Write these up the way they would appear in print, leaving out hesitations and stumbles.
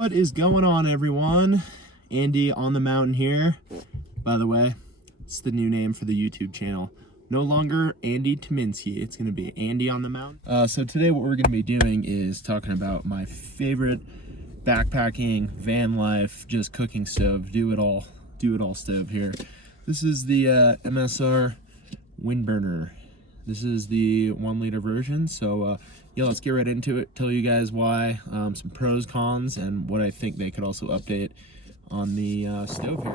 What is going on, everyone? Andy on the mountain here. By the way, it's the new name for the YouTube channel. No longer Andy Tominski. It's going to be Andy on the mountain. So today what we're going to be doing is talking about my favorite backpacking, van life, just cooking stove, do it all stove here. This is the MSR WindBurner. This is the 1 liter version. So yeah, let's get right into it. Tell you guys why, some pros, cons, and what I think they could also update on the stove here.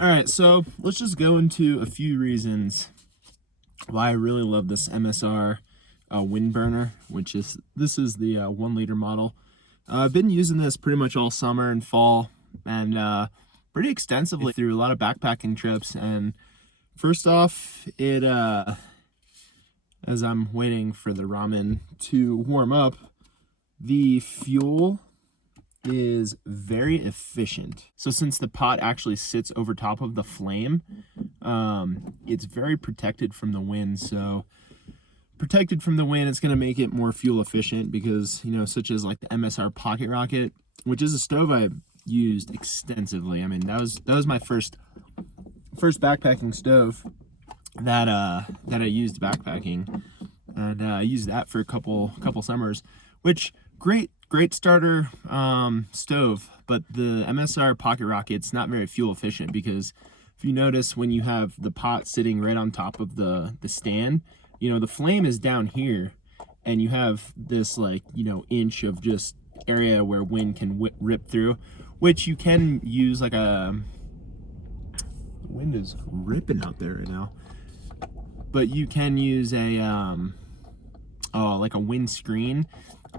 All right, so let's just go into a few reasons why I really love this MSR WindBurner, this is the 1 liter model. I've been using this pretty much all summer and fall, and pretty extensively through a lot of backpacking trips. And first off, it as I'm waiting for the ramen to warm up, the fuel is very efficient. So since the pot actually sits over top of the flame, it's very protected from the wind. So protected from the wind, it's going to make it more fuel efficient because, you know, such as like the MSR Pocket Rocket, which is a stove I've used extensively. I mean, that was my first backpacking stove that I used backpacking, and I used that for a couple summers, which great starter stove. But the MSR Pocket Rocket's not very fuel efficient because if you notice, when you have the pot sitting right on top of the stand, you know, the flame is down here, and you have this, like, you know, inch of just area where wind can rip through, which you can use like the wind is ripping out there right now, but you can use a like a wind screen.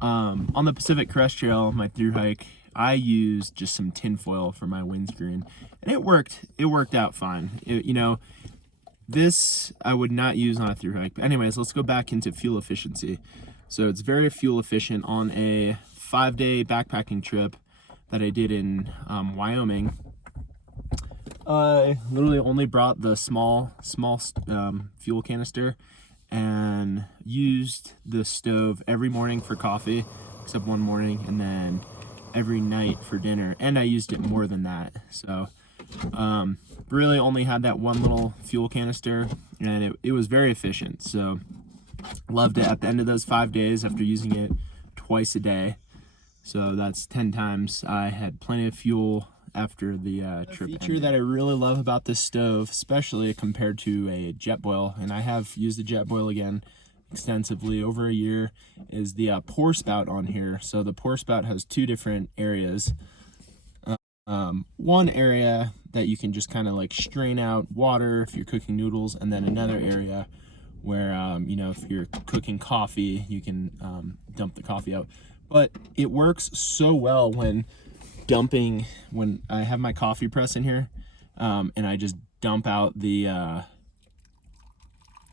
On the Pacific Crest Trail, my thru hike, I used just some tin foil for my windscreen, and it worked out fine. You know, this I would not use on a thru hike. But anyways, let's go back into fuel efficiency. So it's very fuel efficient. On a 5-day backpacking trip that I did in Wyoming, I literally only brought the small fuel canister and used the stove every morning for coffee, except one morning, and then every night for dinner. And I used it more than that. So really only had that one little fuel canister, and it was very efficient. So loved it. At the end of those 5 days, after using it twice a day, so that's 10 times, I had plenty of fuel after the trip. A feature that I really love about this stove, especially compared to a Jetboil, and I have used the Jetboil again extensively over a year, is the pour spout on here. So the pour spout has two different areas. One area that you can just kind of like strain out water if you're cooking noodles, and then another area where you know, if you're cooking coffee, you can dump the coffee out. But it works so well when I have my coffee press in here, and I just dump out the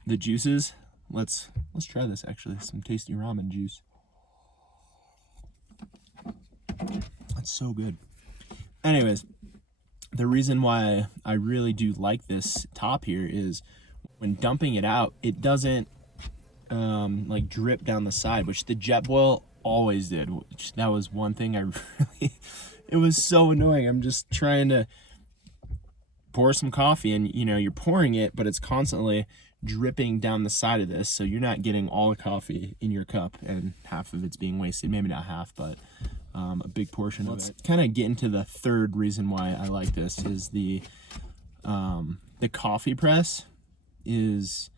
juices. Let's try this, actually. Some tasty ramen juice. That's so good. Anyways, the reason why I really do like this top here is when dumping it out, it doesn't like drip down the side, which the Jetboil always did. Which, that was one thing I really it was so annoying. I'm just trying to pour some coffee, and you know, you're pouring it, but it's constantly dripping down the side of this, so you're not getting all the coffee in your cup, and half of it's being wasted. Maybe not half, but a big portion of it. Let's kind of get into the third reason why I like this is the coffee press. Is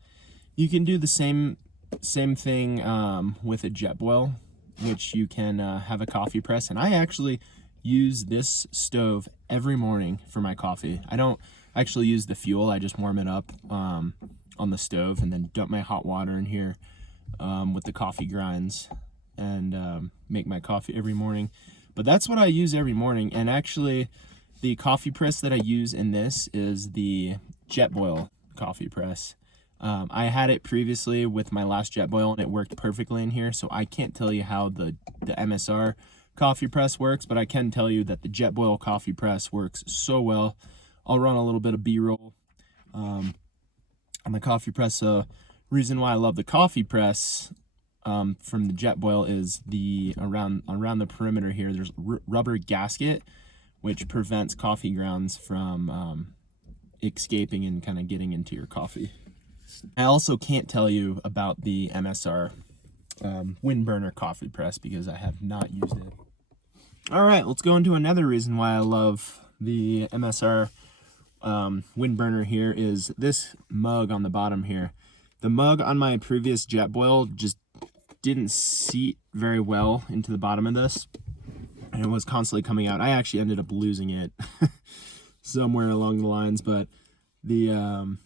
you can do the same thing with a Jetboil, which you can have a coffee press, and I actually use this stove every morning for my coffee. I don't actually use the fuel, I just warm it up on the stove and then dump my hot water in here with the coffee grinds and make my coffee every morning. But that's what I use every morning. And actually the coffee press that I use in this is the Jetboil coffee press. I had it previously with my last Jetboil and it worked perfectly in here, so I can't tell you how the MSR coffee press works, but I can tell you that the Jetboil coffee press works so well. I'll run a little bit of B-roll on the coffee press. So reason why I love the coffee press from the Jetboil is the around the perimeter here, there's rubber gasket, which prevents coffee grounds from escaping and kind of getting into your coffee. I also can't tell you about the MSR WindBurner coffee press because I have not used it. All right, let's go into another reason why I love the MSR WindBurner here is this mug on the bottom here. The mug on my previous Jetboil just didn't seat very well into the bottom of this, and it was constantly coming out. I actually ended up losing it somewhere along the lines, but the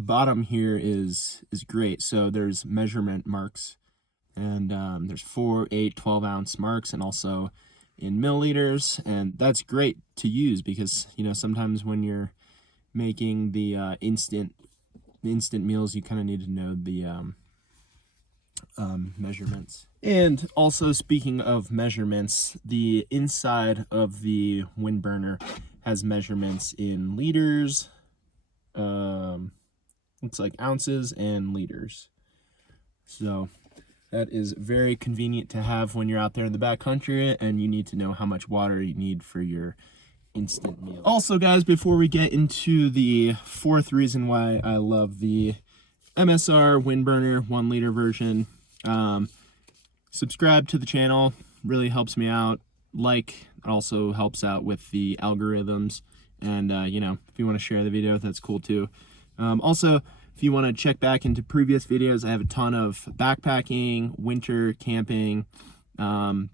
bottom here is great. So there's measurement marks, and there's 4, 8, 12 ounce marks, and also in milliliters, and that's great to use because, you know, sometimes when you're making the instant meals, you kind of need to know the measurements. And also, speaking of measurements, the inside of the WindBurner has measurements in liters, looks like ounces and liters. So that is very convenient to have when you're out there in the backcountry and you need to know how much water you need for your instant meal. Also, guys, before we get into the fourth reason why I love the MSR WindBurner 1 liter version, subscribe to the channel, really helps me out. It also helps out with the algorithms, and you know, if you want to share the video, that's cool too. Also, if you want to check back into previous videos, I have a ton of backpacking, winter camping, a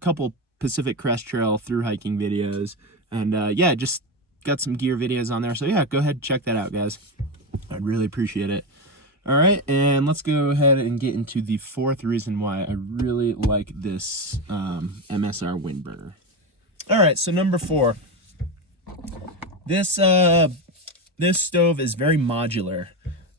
couple Pacific Crest Trail through hiking videos, and yeah, just got some gear videos on there. So yeah, go ahead and check that out, guys. I'd really appreciate it. All right, and let's go ahead and get into the fourth reason why I really like this MSR WindBurner. All right, so number 4. This stove is very modular.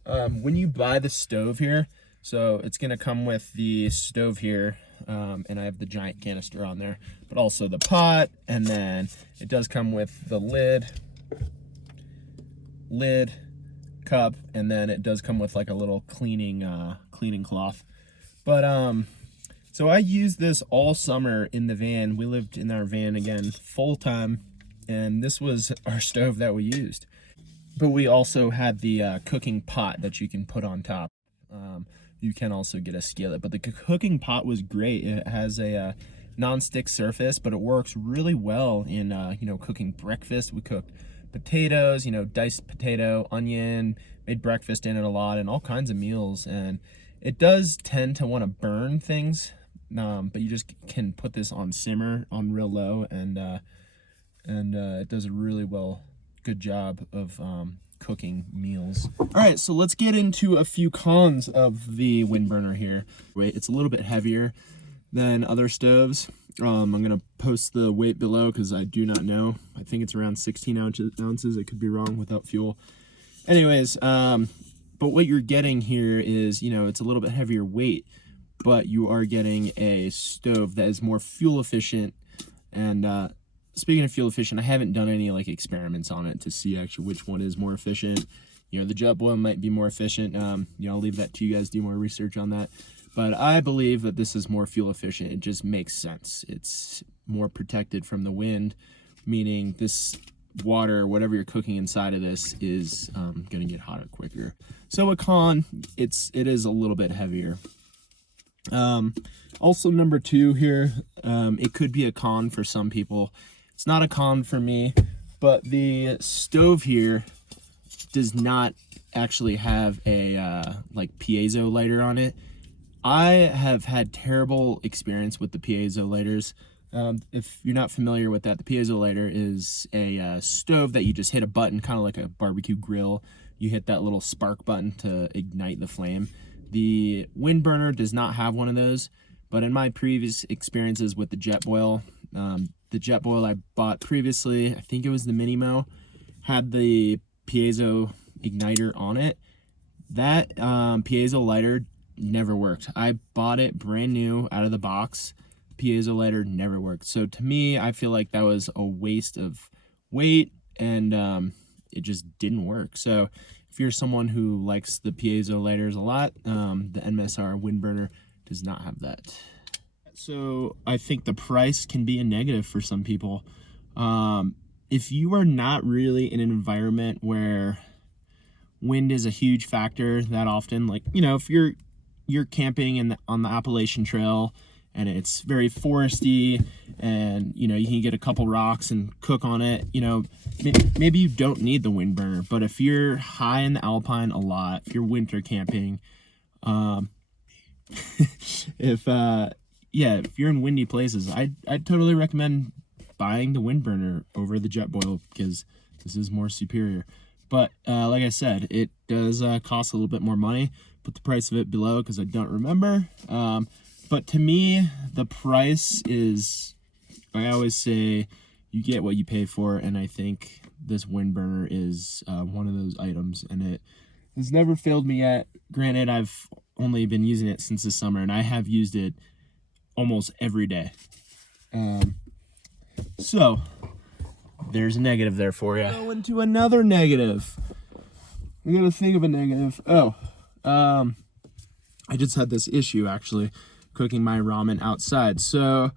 When you buy the stove here, so it's gonna come with the stove here, and I have the giant canister on there, but also the pot, and then it does come with the lid, cup, and then it does come with like a little cleaning cloth. But so I used this all summer in the van. We lived in our van again full time, and this was our stove that we used. But we also had the cooking pot that you can put on top. You can also get a skillet, but the cooking pot was great. It has a non-stick surface, but it works really well in you know, cooking breakfast. We cooked potatoes, you know, diced potato, onion, made breakfast in it a lot, and all kinds of meals. And it does tend to want to burn things, but you just can put this on simmer on real low, and it does a really good job of cooking meals. All right, so let's get into a few cons of the WindBurner here. It's a little bit heavier than other stoves. I'm gonna post the weight below because I do not know. I think it's around 16 ounces. I could be wrong without fuel. Anyways, but what you're getting here is, you know, it's a little bit heavier weight, but you are getting a stove that is more fuel efficient. And speaking of fuel efficient, I haven't done any like experiments on it to see actually which one is more efficient. You know, the Jetboil might be more efficient. You know, I'll leave that to you guys to do more research on that. But I believe that this is more fuel efficient. It just makes sense. It's more protected from the wind, meaning this water, whatever you're cooking inside of this, is gonna get hotter quicker. So a con, it is a little bit heavier. Also, number 2 here, it could be a con for some people. It's not a con for me, but the stove here does not actually have a like piezo lighter on it. I have had terrible experience with the piezo lighters. If you're not familiar with that, the piezo lighter is a stove that you just hit a button, kind of like a barbecue grill. You hit that little spark button to ignite the flame. The WindBurner does not have one of those, but in my previous experiences with the Jetboil I bought previously, I think it was the Minimo, had the piezo igniter on it, That piezo lighter never worked. I bought it brand new out of the box. Piezo lighter never worked. So to me, I feel like that was a waste of weight, and it just didn't work. So if you're someone who likes the piezo lighters a lot, the MSR WindBurner does not have that. So I think the price can be a negative for some people. If you are not really in an environment where wind is a huge factor that often, like, you know, if you're camping on the Appalachian Trail and it's very foresty, and you know you can get a couple rocks and cook on it, you know, maybe you don't need the WindBurner. But if you're high in the Alpine a lot, if you're winter camping, if you're in windy places, I'd totally recommend buying the WindBurner over the Jetboil, because this is more superior. But like I said, it does cost a little bit more money. Put the price of it below because I don't remember. But to me, the price is, I always say, you get what you pay for, and I think this WindBurner is one of those items, and it has never failed me yet. Granted, I've only been using it since the summer, and I have used it almost every day. So there's a negative there for you. Go into another negative. We gotta think of a negative. I just had this issue actually cooking my ramen outside. So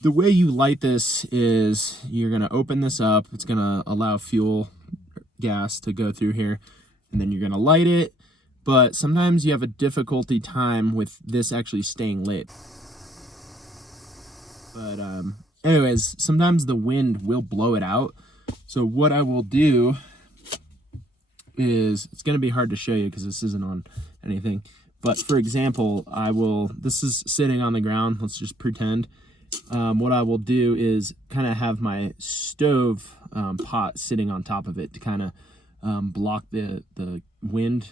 the way you light this is you're gonna open this up. It's gonna allow fuel gas to go through here, and then you're gonna light it. But sometimes you have a difficulty time with this actually staying lit. But anyways, sometimes the wind will blow it out. So what I will do is, it's going to be hard to show you because this isn't on anything. But for example, this is sitting on the ground. Let's just pretend. What I will do is kind of have my stove pot sitting on top of it to kind of block the wind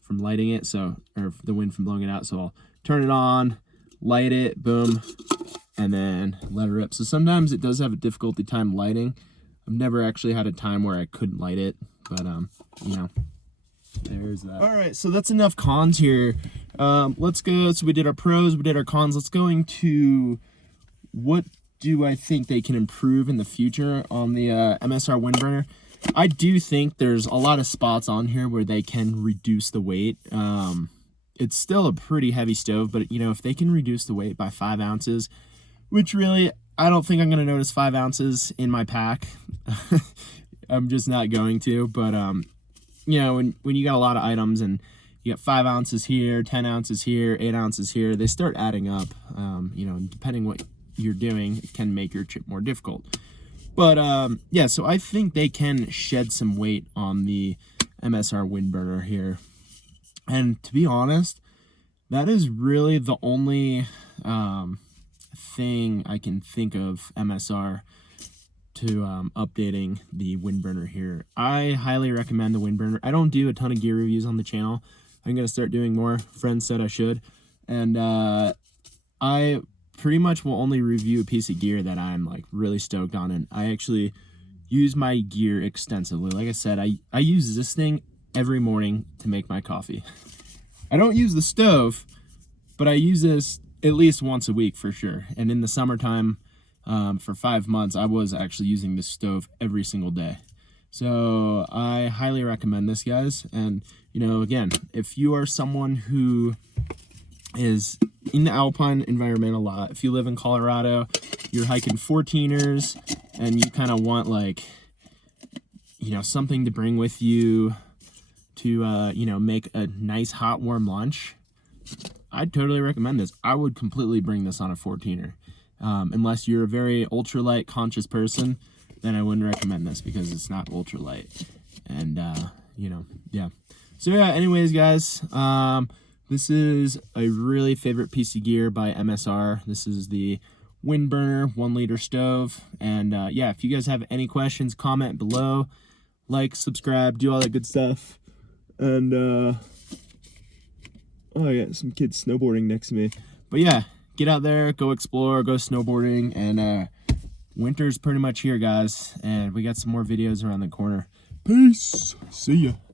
from lighting it. So, or the wind from blowing it out. So I'll turn it on, light it, boom, and then let it rip. So sometimes it does have a difficulty time lighting. I've never actually had a time where I couldn't light it, but you know, there's that. All right, so that's enough cons here. Let's go. So we did our pros, we did our cons. Let's go into what do I think they can improve in the future on the MSR WindBurner. I do think there's a lot of spots on here where they can reduce the weight. It's still a pretty heavy stove, but you know, if they can reduce the weight by 5 ounces, which really, I don't think I'm going to notice 5 ounces in my pack. I'm just not going to. But, you know, when you got a lot of items and you got 5 ounces here, 10 ounces here, 8 ounces here, they start adding up. You know, depending what you're doing, it can make your trip more difficult. But, yeah, so I think they can shed some weight on the MSR WindBurner here. And to be honest, that is really the only thing I can think of MSR to updating the WindBurner here. I highly recommend the WindBurner. I don't do a ton of gear reviews on the channel. I'm going to start doing more. Friends said I should. And I pretty much will only review a piece of gear that I'm like really stoked on. And I actually use my gear extensively. Like I said, I use this thing every morning to make my coffee. I don't use the stove, but I use this at least once a week for sure. And in the summertime, for 5 months, I was actually using this stove every single day. So I highly recommend this, guys. And, you know, again, if you are someone who is in the Alpine environment a lot, if you live in Colorado, you're hiking 14ers, and you kind of want, like, you know, something to bring with you to, you know, make a nice hot warm lunch, I'd totally recommend this. I would completely bring this on a 14er. Unless you're a very ultralight conscious person, then I wouldn't recommend this because it's not ultralight. And, you know, yeah. So yeah, anyways, guys, this is a really favorite piece of gear by MSR. This is the WindBurner 1-liter stove. And yeah, if you guys have any questions, comment below, like, subscribe, do all that good stuff. And oh, I got some kids snowboarding next to me. But yeah, get out there, go explore, go snowboarding, and winter's pretty much here, guys. And we got some more videos around the corner. Peace. See ya.